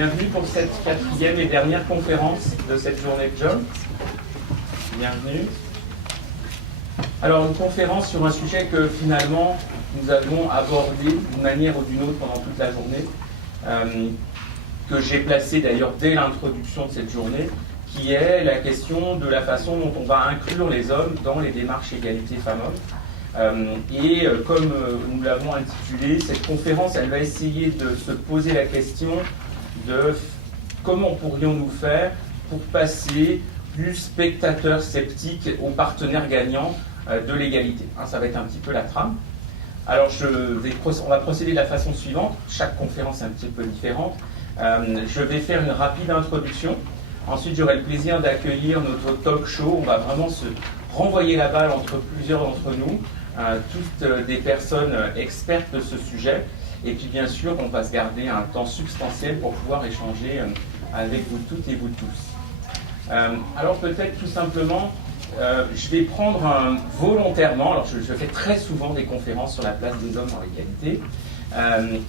Bienvenue pour cette quatrième et dernière conférence de cette journée de Jump. Bienvenue. Alors, une conférence sur un sujet que finalement nous avons abordé d'une manière ou d'une autre pendant toute la journée, que j'ai placé d'ailleurs dès l'introduction de cette journée, qui est la question de la façon dont on va inclure les hommes dans les démarches égalité femmes-hommes. Comme nous l'avons intitulé, cette conférence, elle va essayer de se poser la question de comment pourrions-nous faire pour passer du spectateur sceptique au partenaire gagnant de l'égalité. Ça va être un petit peu la trame. Alors, on va procéder de la façon suivante. Chaque conférence est un petit peu différente. Je vais faire une rapide introduction. Ensuite, j'aurai le plaisir d'accueillir notre talk show. On va vraiment se renvoyer la balle entre plusieurs d'entre nous, toutes des personnes expertes de ce sujet. Et puis, bien sûr, on va se garder un temps substantiel pour pouvoir échanger avec vous toutes et vous tous. Alors, peut-être tout simplement, je vais prendre volontairement, alors je fais très souvent des conférences sur la place des hommes dans l'égalité,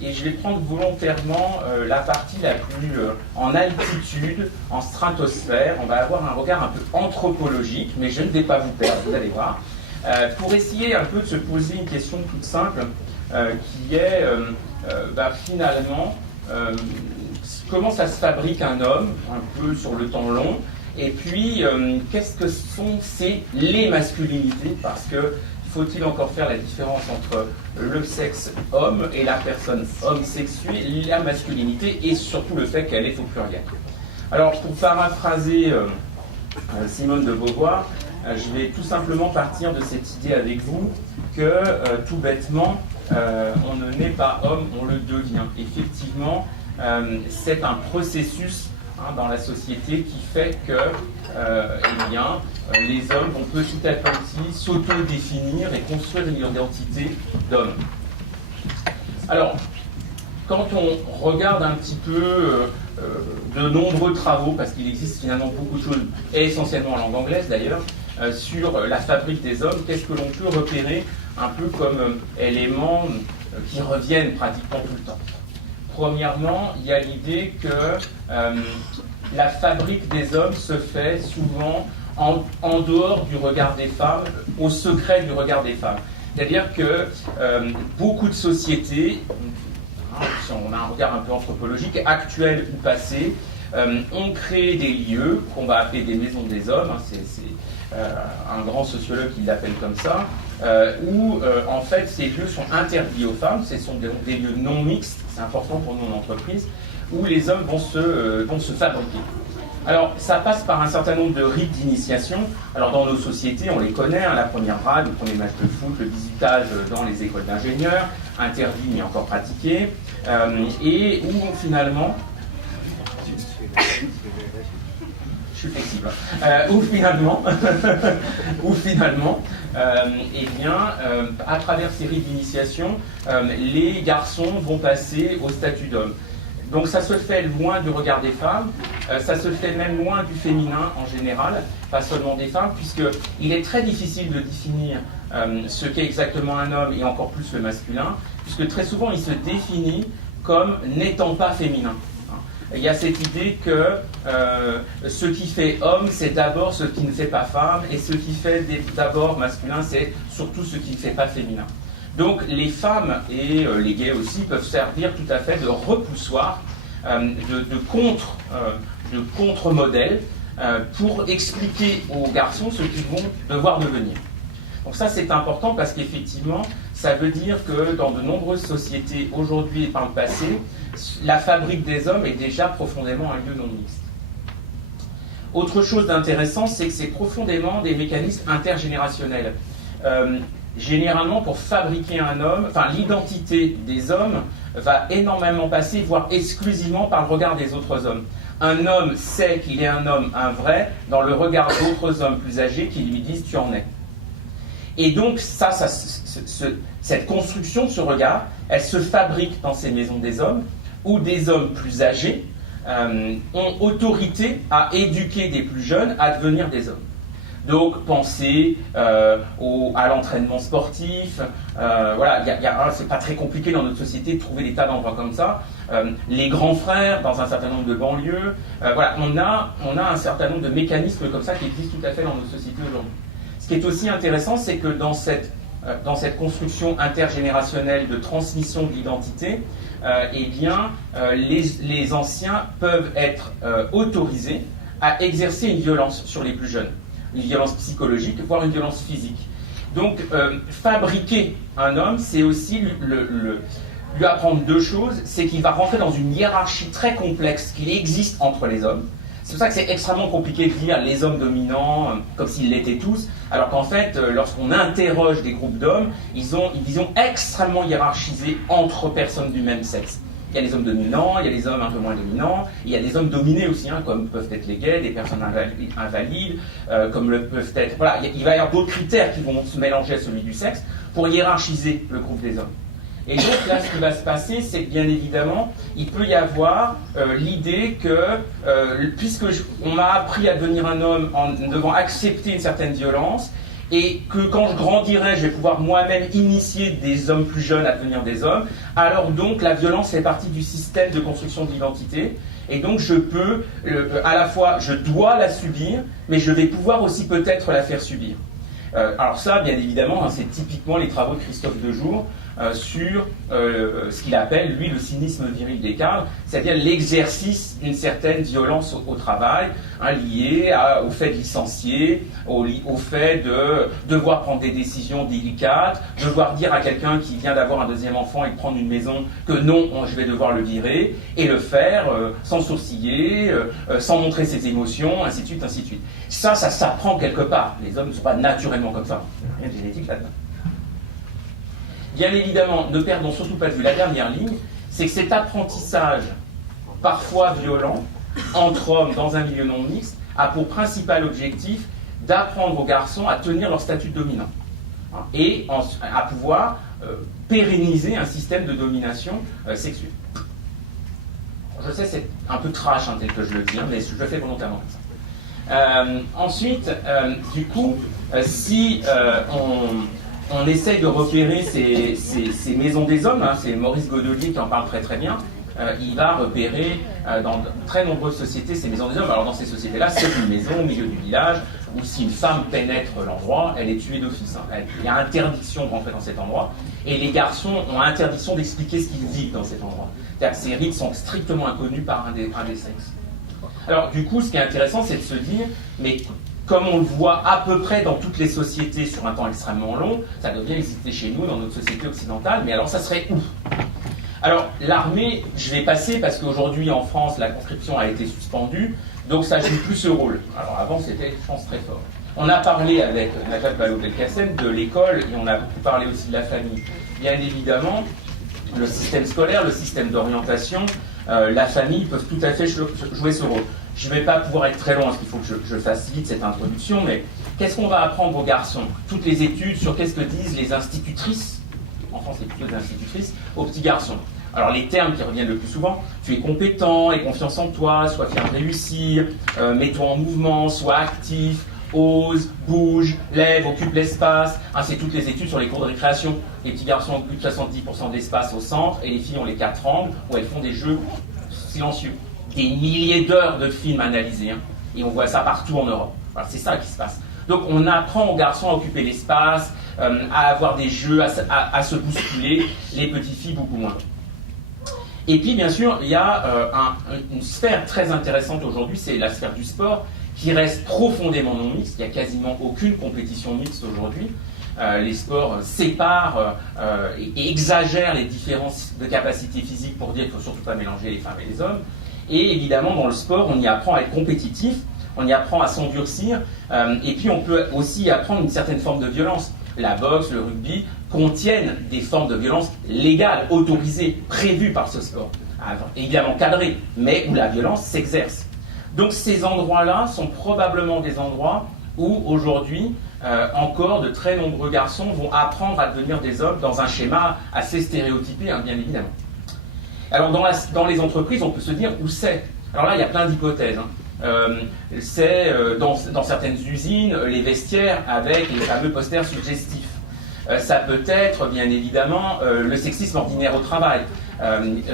et je vais prendre volontairement la partie la plus en altitude, en stratosphère. On va avoir un regard un peu anthropologique, mais je ne vais pas vous perdre, vous allez voir, pour essayer un peu de se poser une question toute simple, qui est finalement comment ça se fabrique un homme, un peu sur le temps long. Et puis, qu'est-ce que sont les masculinités? Parce que faut-il encore faire la différence entre le sexe homme et la personne homme sexuée, la masculinité, et surtout le fait qu'elle est au pluriel. Alors, pour paraphraser Simone de Beauvoir, je vais tout simplement partir de cette idée avec vous que, tout bêtement, on ne naît pas homme, on le devient. Effectivement, c'est un processus dans la société qui fait que les hommes vont petit à petit s'auto-définir et construire une identité d'homme. Alors, quand on regarde un petit peu de nombreux travaux, parce qu'il existe finalement beaucoup de choses, et essentiellement en langue anglaise d'ailleurs, sur la fabrique des hommes, qu'est-ce que l'on peut repérer un peu comme éléments qui reviennent pratiquement tout le temps? Premièrement, il y a l'idée que la fabrique des hommes se fait souvent en dehors du regard des femmes, au secret du regard des femmes. C'est-à-dire que beaucoup de sociétés, si on a un regard un peu anthropologique, actuel ou passé, ont créé des lieux qu'on va appeler des maisons des hommes, c'est un grand sociologue qui l'appelle comme ça, où en fait ces lieux sont interdits aux femmes, ce sont des lieux non mixtes, c'est important pour nous en entreprise, où les hommes vont se fabriquer. Alors ça passe par un certain nombre de rites d'initiation. Alors dans nos sociétés, on les connaît, la première rade, le premier match de foot, le visitage dans les écoles d'ingénieurs, interdit mais encore pratiqué, et où finalement... Je suis flexible. Où finalement, à travers ces rites d'initiation, les garçons vont passer au statut d'homme. Donc ça se fait loin du regard des femmes, ça se fait même loin du féminin en général, pas seulement des femmes, puisqu'il est très difficile de définir ce qu'est exactement un homme et encore plus le masculin, puisque très souvent il se définit comme n'étant pas féminin. Il y a cette idée que ce qui fait homme, c'est d'abord ce qui ne fait pas femme, et ce qui fait d'abord masculin, c'est surtout ce qui ne fait pas féminin. Donc les femmes et les gays aussi peuvent servir tout à fait de repoussoir, de contre-modèle pour expliquer aux garçons ce qu'ils vont devoir devenir. Donc ça c'est important parce qu'effectivement ça veut dire que dans de nombreuses sociétés aujourd'hui et par le passé, la fabrique des hommes est déjà profondément un lieu non mixte. Autre chose d'intéressant, c'est que c'est profondément des mécanismes intergénérationnels. Généralement, pour fabriquer un homme, l'identité des hommes va énormément passer, voire exclusivement par le regard des autres hommes. Un homme sait qu'il est un homme, un vrai, dans le regard d'autres hommes plus âgés qui lui disent « tu en es ». Et donc, cette construction de ce regard, elle se fabrique dans ces maisons des hommes, où des hommes plus âgés ont autorité à éduquer des plus jeunes à devenir des hommes. Donc, pensez à l'entraînement sportif. Voilà, c'est pas très compliqué dans notre société de trouver des tas d'endroits comme ça. Les grands frères dans un certain nombre de banlieues. Voilà, on a un certain nombre de mécanismes comme ça qui existent tout à fait dans notre société aujourd'hui. Ce qui est aussi intéressant, c'est que dans cette construction intergénérationnelle de transmission de l'identité, eh bien, les anciens peuvent être autorisés à exercer une violence sur les plus jeunes, une violence psychologique, voire une violence physique. Donc, fabriquer un homme, c'est aussi lui apprendre deux choses, c'est qu'il va rentrer dans une hiérarchie très complexe qui existe entre les hommes. C'est pour ça que c'est extrêmement compliqué de dire les hommes dominants, comme s'ils l'étaient tous, alors qu'en fait, lorsqu'on interroge des groupes d'hommes, ils ont une vision extrêmement hiérarchisée entre personnes du même sexe. Il y a les hommes dominants, il y a les hommes un peu moins dominants, il y a des hommes dominés aussi, hein, comme peuvent être les gays, des personnes invalides, comme le peuvent être... Voilà, il va y avoir d'autres critères qui vont se mélanger à celui du sexe pour hiérarchiser le groupe des hommes. Et donc là, ce qui va se passer, c'est que bien évidemment, il peut y avoir l'idée que, puisque on m'a appris à devenir un homme en devant accepter une certaine violence, et que quand je grandirai, je vais pouvoir moi-même initier des hommes plus jeunes à devenir des hommes, alors donc la violence fait partie du système de construction de l'identité, et donc je peux, à la fois, je dois la subir, mais je vais pouvoir aussi peut-être la faire subir. Alors ça, bien évidemment, hein, c'est typiquement les travaux de Christophe Dejour sur ce qu'il appelle, lui, le cynisme viril des cadres, c'est-à-dire l'exercice d'une certaine violence au travail, hein, liée au fait de licencier, au fait de devoir prendre des décisions délicates, devoir dire à quelqu'un qui vient d'avoir un deuxième enfant et de prendre une maison que non, je vais devoir le virer, et le faire sans sourciller, sans montrer ses émotions, ainsi de suite, ainsi de suite. Ça s'apprend quelque part. Les hommes ne sont pas naturellement comme ça. Il n'y a rien de génétique là-dedans. Bien évidemment, ne perdons surtout pas de vue la dernière ligne, c'est que cet apprentissage, parfois violent, entre hommes dans un milieu non mixte, a pour principal objectif d'apprendre aux garçons à tenir leur statut de dominant, hein, et à pouvoir pérenniser un système de domination sexuelle. Je sais, c'est un peu trash hein, tel que je le dis, hein, mais je le fais volontairement comme ça. Ensuite, du coup, si on essaye de repérer ces maisons des hommes, hein, c'est Maurice Godelier qui en parle très très bien, il va repérer dans de très nombreuses sociétés ces maisons des hommes. Alors dans ces sociétés-là, c'est une maison au milieu du village, où si une femme pénètre l'endroit, elle est tuée d'office. Hein. Il y a interdiction de rentrer dans cet endroit, et les garçons ont interdiction d'expliquer ce qu'ils vivent dans cet endroit. C'est-à-dire que ces rites sont strictement inconnus par un des sexes. Alors du coup, ce qui est intéressant, c'est de se dire, mais comme on le voit à peu près dans toutes les sociétés sur un temps extrêmement long, ça devient exister chez nous, dans notre société occidentale, mais alors ça serait où? Alors l'armée, je vais passer parce qu'aujourd'hui en France, la conscription a été suspendue, donc ça joue plus ce rôle. Alors avant, c'était, je pense, très fort. On a parlé avec Najat Vallaud-Belkacem de l'école, et on a beaucoup parlé aussi de la famille. Bien évidemment, le système scolaire, le système d'orientation, la famille peuvent tout à fait jouer ce rôle. Je ne vais pas pouvoir être très long, parce qu'il faut que je fasse vite cette introduction, mais qu'est-ce qu'on va apprendre aux garçons? Toutes les études sur qu'est-ce que disent les institutrices, en France c'est plutôt des institutrices, aux petits garçons. Alors les termes qui reviennent le plus souvent, tu es compétent, aie confiance en toi, sois fier de réussir, mets-toi en mouvement, sois actif, ose, bouge, lève, occupe l'espace. Hein, c'est toutes les études sur les cours de récréation. Les petits garçons ont plus de 70% d'espace au centre, et les filles ont les 4 angles, où elles font des jeux silencieux. Des milliers d'heures de films analysés, hein, et on voit ça partout en Europe. Voilà, c'est ça qui se passe. Donc on apprend aux garçons à occuper l'espace, à avoir des jeux, à se bousculer, les petites filles beaucoup moins. Et puis bien sûr, il y a une sphère très intéressante aujourd'hui, c'est la sphère du sport, qui reste profondément non mixte. Il n'y a quasiment aucune compétition mixte aujourd'hui. Les sports séparent et exagèrent les différences de capacité physique pour dire qu'il ne faut surtout pas mélanger les femmes et les hommes. Et évidemment, dans le sport, on y apprend à être compétitif, on y apprend à s'endurcir, et puis on peut aussi apprendre une certaine forme de violence. La boxe, le rugby contiennent des formes de violence légales, autorisées, prévues par ce sport. Évidemment cadrées, mais où la violence s'exerce. Donc ces endroits-là sont probablement des endroits où aujourd'hui, encore de très nombreux garçons vont apprendre à devenir des hommes dans un schéma assez stéréotypé, hein, bien évidemment. Alors dans les entreprises, on peut se dire où c'est. Alors là, il y a plein d'hypothèses. Hein. c'est dans certaines usines les vestiaires avec les fameux posters suggestifs. Ça peut être bien évidemment le sexisme ordinaire au travail.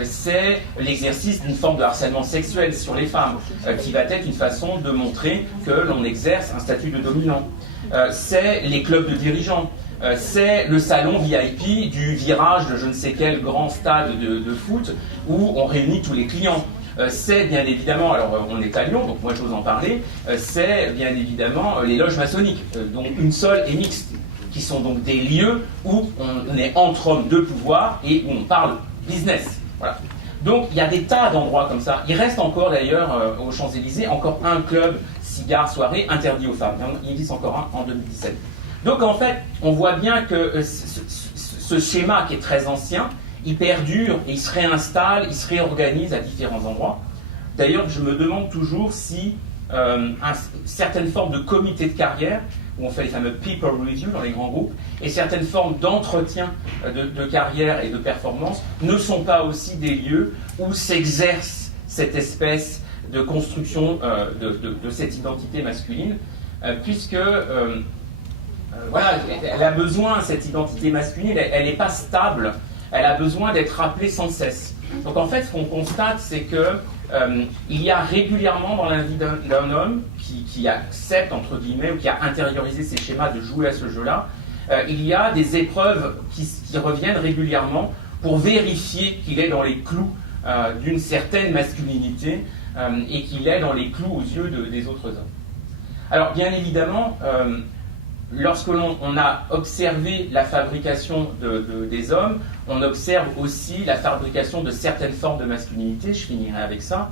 C'est l'exercice d'une forme de harcèlement sexuel sur les femmes, qui va être une façon de montrer que l'on exerce un statut de dominant. C'est les clubs de dirigeants. C'est le salon VIP du virage de je ne sais quel grand stade de foot où on réunit tous les clients. C'est bien évidemment, alors on est à Lyon, donc moi j'ose en parler, c'est bien évidemment les loges maçonniques, dont une seule est mixte, qui sont donc des lieux où on est entre hommes de pouvoir et où on parle business. Voilà. Donc il y a des tas d'endroits comme ça. Il reste encore d'ailleurs aux Champs-Élysées encore un club cigare soirée interdit aux femmes. Il existe encore un en 2017. Donc en fait, on voit bien que ce schéma qui est très ancien, il perdure et il se réinstalle, il se réorganise à différents endroits. D'ailleurs, je me demande toujours si certaines formes de comités de carrière, où on fait les fameux people review dans les grands groupes, et certaines formes d'entretien de carrière et de performance ne sont pas aussi des lieux où s'exerce cette espèce de construction de cette identité masculine, puisque voilà, elle a besoin, cette identité masculine, elle n'est pas stable, elle a besoin d'être rappelée sans cesse. Donc en fait, ce qu'on constate, c'est que il y a régulièrement dans la vie d'un homme qui accepte, entre guillemets, ou qui a intériorisé ces schémas de jouer à ce jeu-là, il y a des épreuves qui reviennent régulièrement pour vérifier qu'il est dans les clous d'une certaine masculinité et qu'il est dans les clous aux yeux des autres hommes. Alors bien évidemment, lorsque l'on a observé la fabrication des hommes, on observe aussi la fabrication de certaines formes de masculinité. Je finirai avec ça.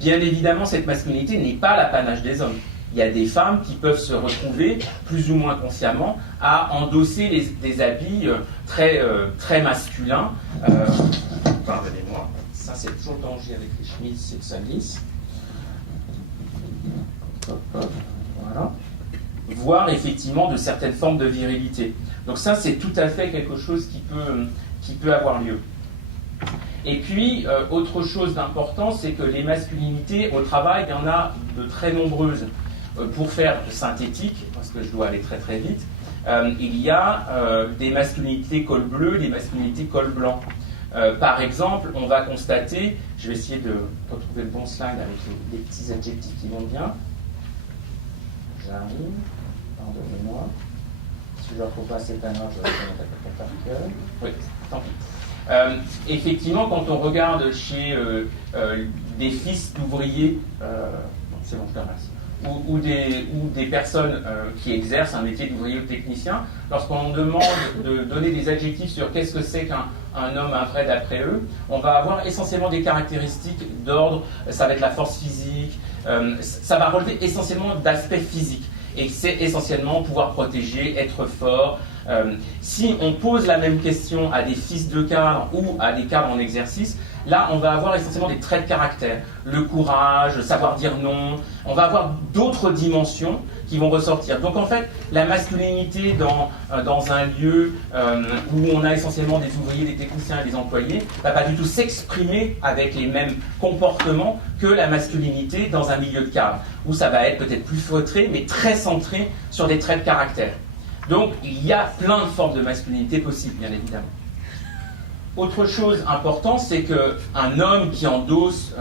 Bien évidemment, cette masculinité n'est pas l'apanage des hommes. Il y a des femmes qui peuvent se retrouver, plus ou moins consciemment, à endosser des habits très masculins. Pardonnez-moi, ça c'est toujours le danger avec les chemises, c'est que ça glisse. Hop, hop, voilà. Voire effectivement de certaines formes de virilité. Donc ça, c'est tout à fait quelque chose qui peut avoir lieu. Et puis, autre chose d'important, c'est que les masculinités au travail, il y en a de très nombreuses. Pour faire synthétique, parce que je dois aller très très vite, il y a des masculinités col bleu, des masculinités col blanc. Par exemple, on va constater, je vais essayer de retrouver le bon slide avec les petits adjectifs qui vont bien. J'arrive. Pardonnez-moi. Si je ne retrouve pas cette annonce, je vais remettre par cœur. Oui, tant pis. Effectivement, quand on regarde chez des fils d'ouvriers, c'est bon, je te remercie, ou des personnes qui exercent un métier d'ouvrier ou de technicien, lorsqu'on demande de donner des adjectifs sur qu'est-ce que c'est qu'un homme, un vrai d'après eux, on va avoir essentiellement des caractéristiques d'ordre, ça va être la force physique, ça va relever essentiellement d'aspects physiques. Et c'est essentiellement pouvoir protéger, être fort. Si on pose la même question à des fils de cadre ou à des cadres en exercice, là on va avoir essentiellement des traits de caractère. Le courage, savoir dire non. On va avoir d'autres dimensions qui vont ressortir. Donc en fait, la masculinité dans un lieu où on a essentiellement des ouvriers, des techniciens et des employés, ne va pas du tout s'exprimer avec les mêmes comportements que la masculinité dans un milieu de cadre, où ça va être peut-être plus feutré, mais très centré sur des traits de caractère. Donc il y a plein de formes de masculinité possibles, bien évidemment. Autre chose importante, c'est qu'un homme qui endosse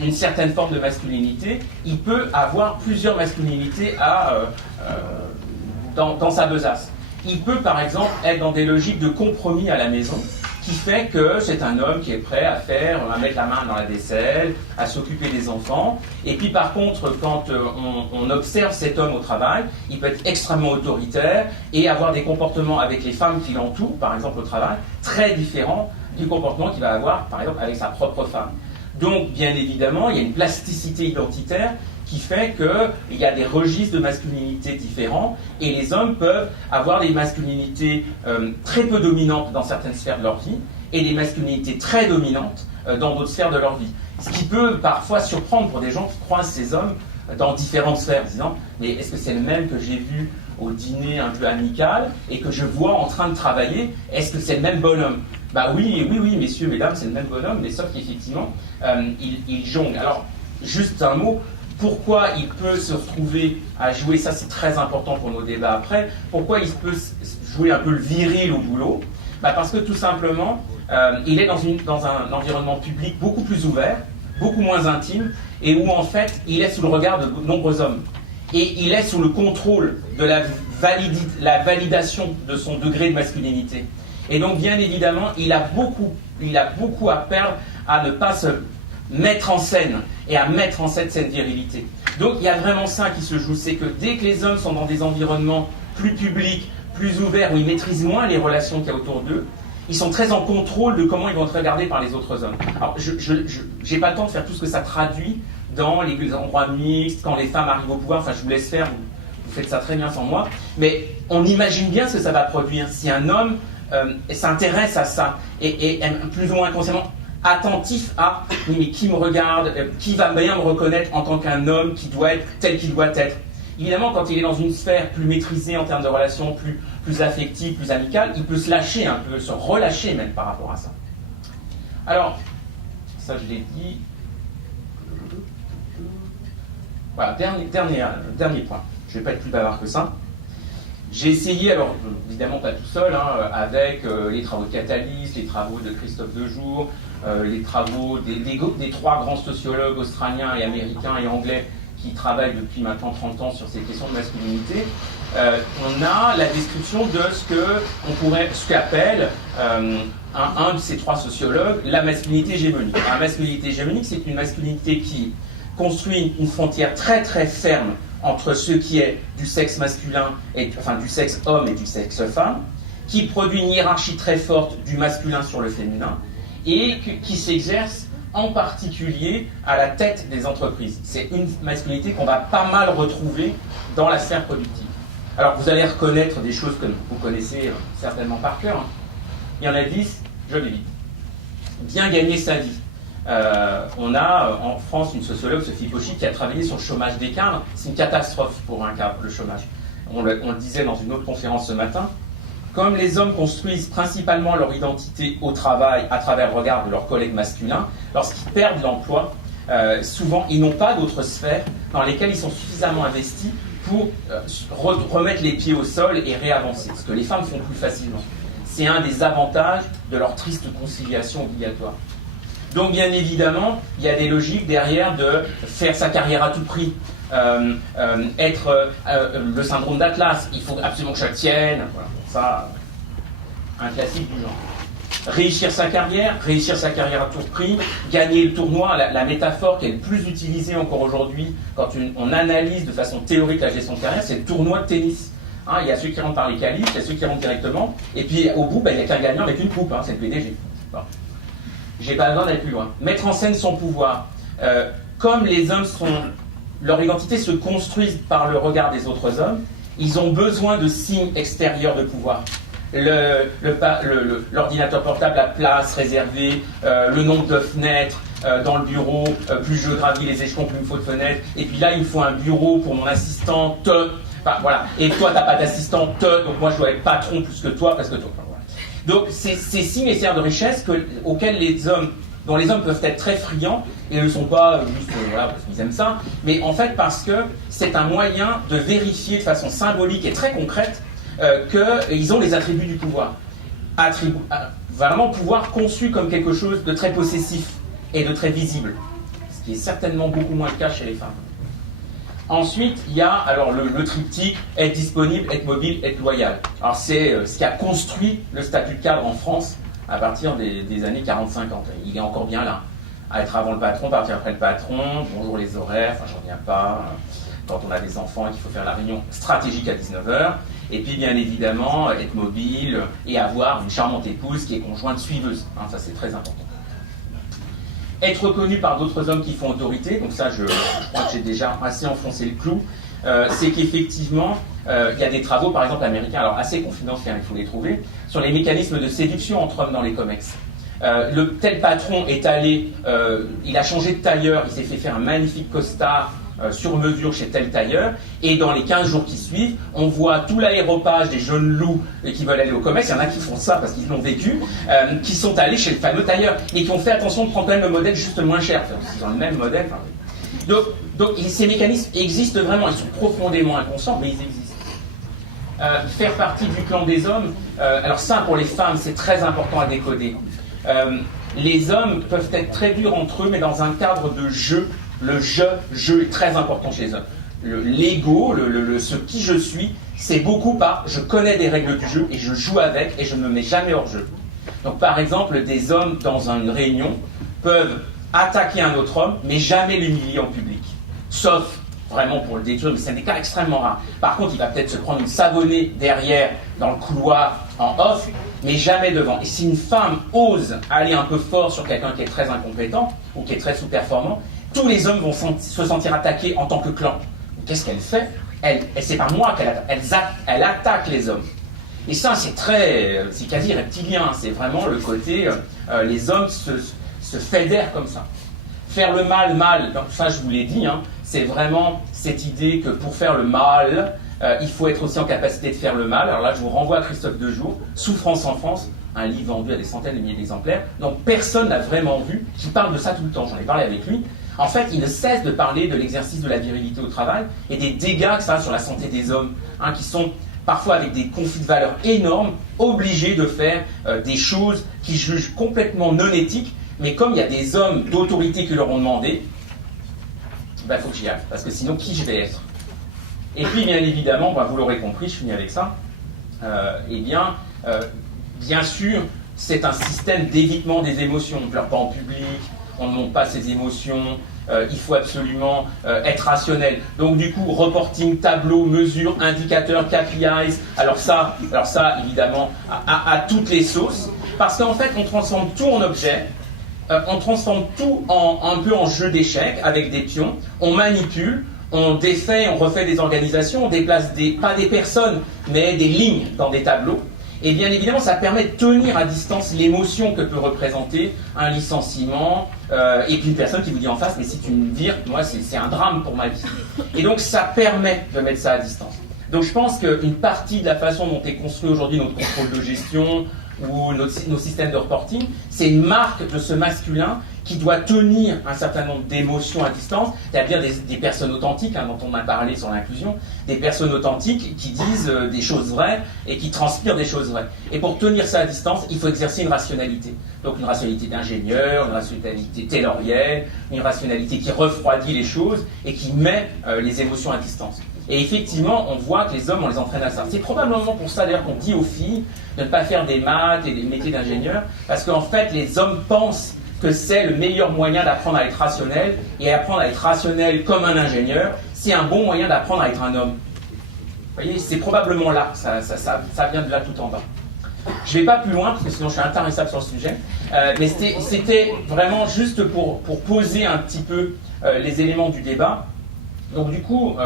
une certaine forme de masculinité, il peut avoir plusieurs masculinités dans sa besace. Il peut par exemple être dans des logiques de compromis à la maison, qui fait que c'est un homme qui est prêt à mettre la main dans la vaisselle, à s'occuper des enfants. Et puis par contre, quand on observe cet homme au travail, il peut être extrêmement autoritaire et avoir des comportements avec les femmes qui l'entourent, par exemple au travail, très différents du comportement qu'il va avoir, par exemple, avec sa propre femme. Donc, bien évidemment, il y a une plasticité identitaire qui fait qu'il y a des registres de masculinité différents et les hommes peuvent avoir des masculinités très peu dominantes dans certaines sphères de leur vie et des masculinités très dominantes dans d'autres sphères de leur vie. Ce qui peut parfois surprendre pour des gens qui croisent ces hommes dans différentes sphères, en disant « mais est-ce que c'est le même que j'ai vu au dîner un peu amical et que je vois en train de travailler, est-ce que c'est le même bonhomme ?» Bah oui, messieurs, mesdames, c'est le même bonhomme, mais sauf qu'effectivement, il jongle. Alors, juste un mot, pourquoi il peut se retrouver à jouer, ça c'est très important pour nos débats après, pourquoi il peut jouer un peu le viril au boulot? Parce que tout simplement, il est dans un environnement public beaucoup plus ouvert, beaucoup moins intime, et où en fait, il est sous le regard de nombreux hommes. Et il est sous le contrôle de la validation de son degré de masculinité. Et donc, bien évidemment, il a beaucoup à perdre à ne pas se mettre en scène et à mettre en scène cette virilité. Donc, il y a vraiment ça qui se joue, c'est que dès que les hommes sont dans des environnements plus publics, plus ouverts, où ils maîtrisent moins les relations qu'il y a autour d'eux, ils sont très en contrôle de comment ils vont être regardés par les autres hommes. Alors, j'ai pas le temps de faire tout ce que ça traduit dans les endroits mixtes, quand les femmes arrivent au pouvoir, enfin je vous laisse faire, vous faites ça très bien sans moi, mais on imagine bien ce que ça va produire. Si un homme s'intéresse à ça, et est plus ou moins inconsciemment attentif à « mais qui me regarde, qui va bien me reconnaître en tant qu'un homme qui doit être tel qu'il doit être ». Évidemment, quand il est dans une sphère plus maîtrisée en termes de relations, plus affectives, plus amicales, il peut se lâcher un peu, se relâcher même par rapport à ça. Alors, ça je l'ai dit. Voilà, dernier point. Je ne vais pas être plus bavard que ça. J'ai essayé, alors évidemment pas tout seul, avec les travaux de Catalyst, les travaux de Christophe Dejour, les travaux des trois grands sociologues australiens et américains et anglais qui travaillent depuis maintenant 30 ans sur ces questions de masculinité. On a la description de ce qu'appelle un de ces trois sociologues la masculinité hégémonique. La masculinité hégémonique, c'est une masculinité qui construit une frontière très très ferme entre ce qui est du sexe masculin, enfin du sexe homme et du sexe femme, qui produit une hiérarchie très forte du masculin sur le féminin, et qui s'exerce en particulier à la tête des entreprises. C'est une masculinité qu'on va pas mal retrouver dans la sphère productive. Alors vous allez reconnaître des choses que vous connaissez certainement par cœur. Il y en a 10, je les lis. Bien gagner sa vie. On a en France une sociologue, Sophie Cauchy, qui a travaillé sur le chômage des cadres. C'est une catastrophe pour un cadre, le chômage. On le disait dans une autre conférence ce matin. Comme les hommes construisent principalement leur identité au travail à travers le regard de leurs collègues masculins, lorsqu'ils perdent l'emploi, souvent ils n'ont pas d'autres sphères dans lesquelles ils sont suffisamment investis pour remettre les pieds au sol et réavancer, ce que les femmes font plus facilement. C'est un des avantages de leur triste conciliation obligatoire. Donc bien évidemment, il y a des logiques derrière de faire sa carrière à tout prix, le syndrome d'Atlas, il faut absolument que je tienne, voilà, ça, un classique du genre. Réussir sa carrière à tout prix, gagner le tournoi, la métaphore qui est le plus utilisée encore aujourd'hui quand on analyse de façon théorique la gestion de carrière, c'est le tournoi de tennis. Il y a ceux qui rentrent par les qualifs, il y a ceux qui rentrent directement, et puis au bout, il n'y a qu'un gagnant avec une coupe, c'est le PDG. Bon. J'ai pas besoin d'aller plus loin. Mettre en scène son pouvoir. Comme les hommes leur identité se construisent par le regard des autres hommes, ils ont besoin de signes extérieurs de pouvoir. L'ordinateur portable, la place réservée, le nombre de fenêtres dans le bureau, plus je gravis les échelons, plus il me faut de fenêtres, et puis là il me faut un bureau pour mon assistante, voilà. Et toi t'as pas d'assistante, donc moi je dois être patron plus que toi, parce que toi. Voilà. Donc ces signes extérieurs de richesse auxquels dont les hommes peuvent être très friands, et ne le sont pas juste voilà, parce qu'ils aiment ça, mais en fait parce que c'est un moyen de vérifier de façon symbolique et très concrète qu'ils ont les attributs du pouvoir. Vraiment pouvoir conçu comme quelque chose de très possessif et de très visible, ce qui est certainement beaucoup moins le cas chez les femmes. Ensuite, il y a alors le triptyque être disponible, être mobile, être loyal. Alors c'est ce qui a construit le statut de cadre en France à partir des années 40-50. Il est encore bien là. À être avant le patron, partir après le patron, bonjour les horaires, enfin j'en reviens pas, quand on a des enfants et qu'il faut faire la réunion stratégique à 19h, et puis bien évidemment être mobile et avoir une charmante épouse qui est conjointe suiveuse, ça c'est très important. Être reconnu par d'autres hommes qui font autorité, donc ça je crois que j'ai déjà assez enfoncé le clou, c'est qu'effectivement il y a des travaux par exemple américains, alors assez confidentiels, il faut les trouver, sur les mécanismes de séduction entre hommes dans les comex. Le tel patron est allé, il a changé de tailleur, il s'est fait faire un magnifique costard sur mesure chez tel tailleur, et dans les 15 jours qui suivent, on voit tout l'aéropage des jeunes loups qui veulent aller au commerce, il y en a qui font ça parce qu'ils l'ont vécu, qui sont allés chez le fameux tailleur, et qui ont fait attention de prendre quand même le modèle juste moins cher, ils ont le même modèle. Donc Donc ces mécanismes existent vraiment, ils sont profondément inconscients, mais ils existent. Faire partie du clan des hommes, alors ça pour les femmes c'est très important à décoder. Les hommes peuvent être très durs entre eux, mais dans un cadre de jeu, le jeu est très important chez les hommes. L'ego, ce qui je suis, c'est beaucoup par je connais des règles du jeu et je joue avec et je ne me mets jamais hors jeu. Donc par exemple, des hommes dans une réunion peuvent attaquer un autre homme, mais jamais l'humilier en public. Sauf vraiment pour le détruire, mais c'est des cas extrêmement rares. Par contre, il va peut-être se prendre une savonnée derrière, dans le couloir, en off, mais jamais devant. Et si une femme ose aller un peu fort sur quelqu'un qui est très incompétent, ou qui est très sous-performant, tous les hommes vont se sentir attaqués en tant que clan. Qu'est-ce qu'elle fait? C'est pas moi qu'elle attaque, elle attaque les hommes. Et ça, c'est quasi reptilien, c'est vraiment le côté, les hommes se fédèrent comme ça. Faire le mal, donc ça je vous l'ai dit, hein, c'est vraiment cette idée que pour faire le mal, il faut être aussi en capacité de faire le mal. Alors là, je vous renvoie à Christophe Dejour, Souffrance en France, un livre vendu à des centaines de milliers d'exemplaires, donc personne n'a vraiment vu, qui parle de ça tout le temps, j'en ai parlé avec lui. En fait, il ne cesse de parler de l'exercice de la virilité au travail et des dégâts que ça a sur la santé des hommes, hein, qui sont parfois avec des conflits de valeurs énormes, obligés de faire des choses qu'ils jugent complètement non éthiques, mais comme il y a des hommes d'autorité qui leur ont demandé, il faut que j'y aille, parce que sinon, qui je vais être? Et puis, bien évidemment, vous l'aurez compris, je finis avec ça, bien sûr, c'est un système d'évitement des émotions. On ne pleure pas en public, on ne montre pas ses émotions, il faut absolument être rationnel. Donc du coup, reporting, tableau, mesures, indicateurs, KPIs, alors ça évidemment, à toutes les sauces, parce qu'en fait, on transforme tout en objet, on transforme tout un peu en jeu d'échecs avec des pions, on manipule, on défait, on refait des organisations, on déplace pas des personnes, mais des lignes dans des tableaux. Et bien évidemment, ça permet de tenir à distance l'émotion que peut représenter un licenciement, et puis une personne qui vous dit en face, mais si tu me vires, moi c'est un drame pour ma vie. Et donc ça permet de mettre ça à distance. Donc je pense qu'une partie de la façon dont est construit aujourd'hui notre contrôle de gestion, ou nos systèmes de reporting, c'est une marque de ce masculin qui doit tenir un certain nombre d'émotions à distance, c'est-à-dire des personnes authentiques, hein, dont on a parlé sur l'inclusion, des personnes authentiques qui disent des choses vraies et qui transpirent des choses vraies. Et pour tenir ça à distance, il faut exercer une rationalité. Donc une rationalité d'ingénieur, une rationalité taylorienne, une rationalité qui refroidit les choses et qui met les émotions à distance. Et effectivement, on voit que les hommes, on les entraîne à ça. C'est probablement pour ça d'ailleurs qu'on dit aux filles de ne pas faire des maths et des métiers d'ingénieur, parce qu'en fait, les hommes pensent que c'est le meilleur moyen d'apprendre à être rationnel, et apprendre à être rationnel comme un ingénieur, c'est un bon moyen d'apprendre à être un homme. Vous voyez, c'est probablement là, ça vient de là tout en bas. Je ne vais pas plus loin, parce que sinon je suis intarissable sur le sujet, mais c'était vraiment juste pour poser un petit peu les éléments du débat. Donc du coup,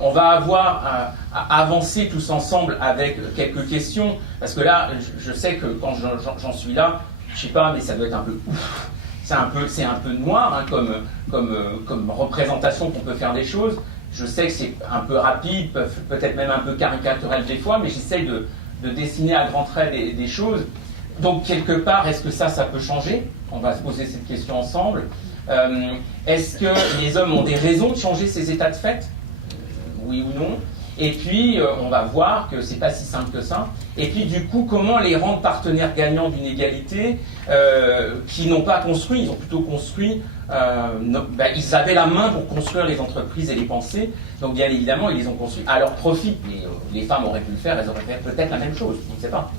on va avoir à avancer tous ensemble avec quelques questions, parce que là, je sais que quand j'en suis là, je sais pas, mais ça doit être un peu ouf. C'est un peu noir, hein, comme représentation qu'on peut faire des choses. Je sais que c'est un peu rapide, peut-être même un peu caricatural des fois, mais j'essaye de dessiner à grands traits des choses. Donc quelque part, est-ce que ça peut changer? On va se poser cette question ensemble. Est-ce que les hommes ont des raisons de changer ces états de fait? Oui ou non? Et puis, on va voir que c'est pas si simple que ça. Et puis, du coup, comment les rendre partenaires gagnants d'une égalité qui n'ont pas construit, ils ont plutôt construit, ils avaient la main pour construire les entreprises et les pensées, donc bien évidemment, ils les ont construits à leur profit. Mais les femmes auraient pu le faire, elles auraient fait peut-être la même chose, on ne sait pas.